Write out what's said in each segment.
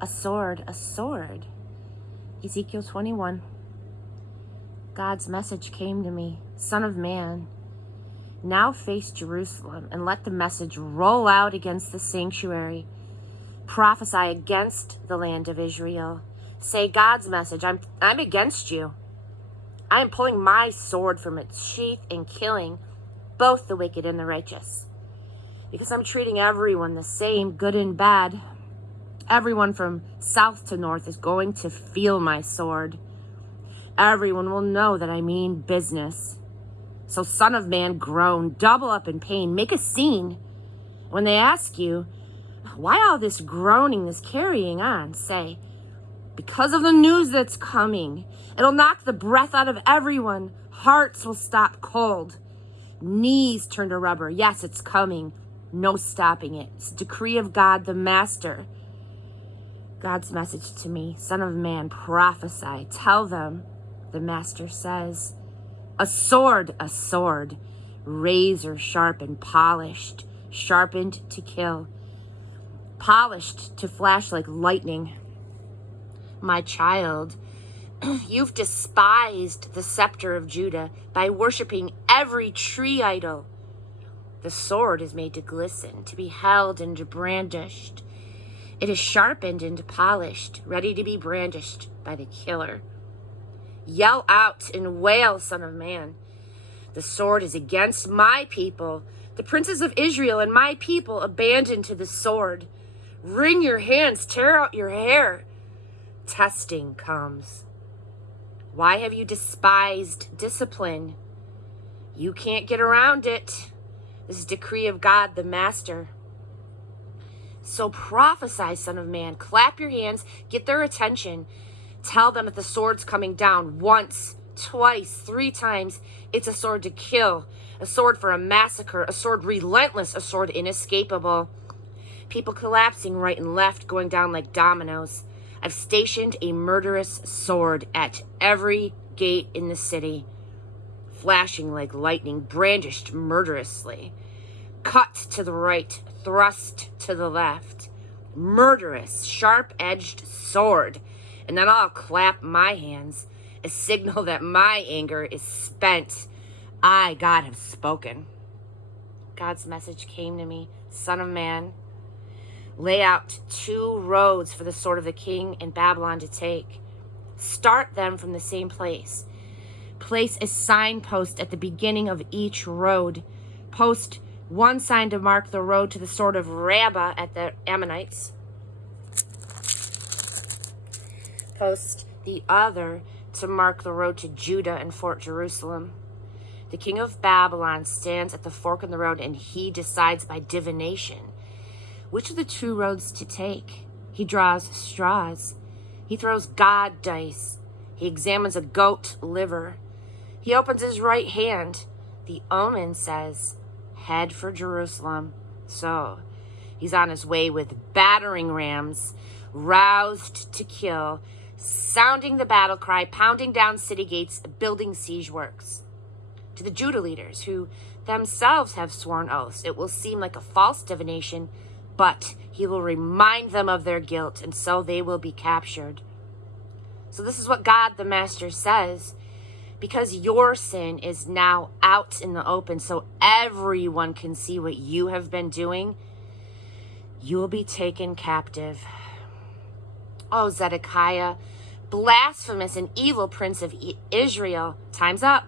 a sword, a sword. Ezekiel 21. God's message came to me, Son of man, now face Jerusalem and let the message roll out against the sanctuary. Prophesy against the land of Israel. Say God's message, I'm against you. I am pulling my sword from its sheath and killing both the wicked and the righteous. Because I'm treating everyone the same, good and bad. Everyone from south to north is going to feel my sword. Everyone will know that I mean business. So, Son of man, groan, double up in pain, make a scene. When they ask you, why all this groaning, this carrying on, say, because of the news that's coming. It'll knock the breath out of everyone. Hearts will stop cold. Knees turn to rubber. Yes, it's coming. No stopping it. It's a decree of God, the Master. God's message to me, Son of man, prophesy. Tell them, the Master says, a sword, razor sharp and polished, sharpened to kill, polished to flash like lightning. My child, you've despised the scepter of Judah by worshiping every tree idol. The sword is made to glisten, to be held and brandished. It is sharpened and polished, ready to be brandished by the killer. Yell out and wail, Son of man. The sword is against my people, the princes of Israel and my people abandoned to the sword. Wring your hands, tear out your hair. Testing comes. Why have you despised discipline? You can't get around it. This is decree of God, the Master. So prophesy, Son of man. Clap your hands. Get their attention. Tell them that the sword's coming down once, twice, 3 times. It's a sword to kill, a sword for a massacre, a sword relentless, a sword inescapable. People collapsing right and left, going down like dominoes. I've stationed a murderous sword at every gate in the city, flashing like lightning, brandished murderously. Cut to the right, thrust to the left. Murderous, sharp-edged sword. And then I'll clap my hands, a signal that my anger is spent. I, God, have spoken. God's message came to me, Son of man. Lay out 2 roads for the sword of the king in Babylon to take. Start them from the same place. Place a signpost at the beginning of each road. Post 1 sign to mark the road to the sword of Rabbah at the Ammonites. Post the other to mark the road to Judah and Fort Jerusalem. The king of Babylon stands at the fork in the road, and he decides by divination which of the 2 roads to take. He draws straws. He throws God dice. He examines a goat liver. He opens his right hand. The omen says, head for Jerusalem. So he's on his way with battering rams, roused to kill, sounding the battle cry, pounding down city gates, building siege works. To the Judah leaders who themselves have sworn oaths, it will seem like a false divination, but he will remind them of their guilt, and so they will be captured. So this is what God the Master says. Because your sin is now out in the open, so everyone can see what you have been doing, you will be taken captive. Oh, Zedekiah, blasphemous and evil prince of Israel, time's up.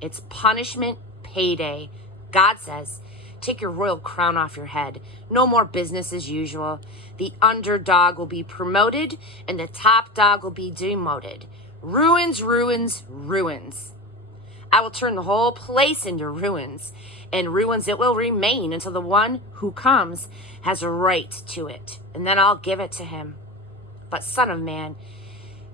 It's punishment payday. God says, take your royal crown off your head. No more business as usual. The underdog will be promoted and the top dog will be demoted. Ruins, ruins, ruins. I will turn the whole place into ruins, and ruins it will remain until the one who comes has a right to it, and then I'll give it to him. But Son of man,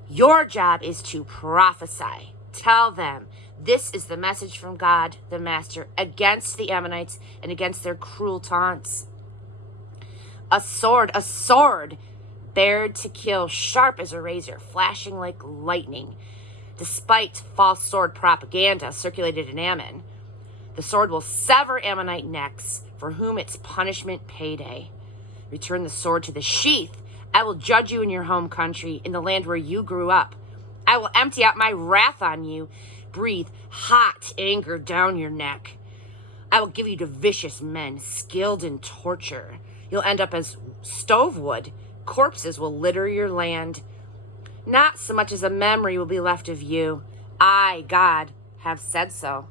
your job is to prophesy. Tell them this is the message from God, the Master, against the Ammonites and against their cruel taunts. A sword, bared to kill, sharp as a razor, flashing like lightning. Despite false sword propaganda circulated in Ammon, the sword will sever Ammonite necks, for whom it's punishment payday. Return the sword to the sheath. I will judge you in your home country, in the land where you grew up. I will empty out my wrath on you, breathe hot anger down your neck. I will give you to vicious men, skilled in torture. You'll end up as stove wood. Corpses will litter your land. Not so much as a memory will be left of you. I, God, have said so.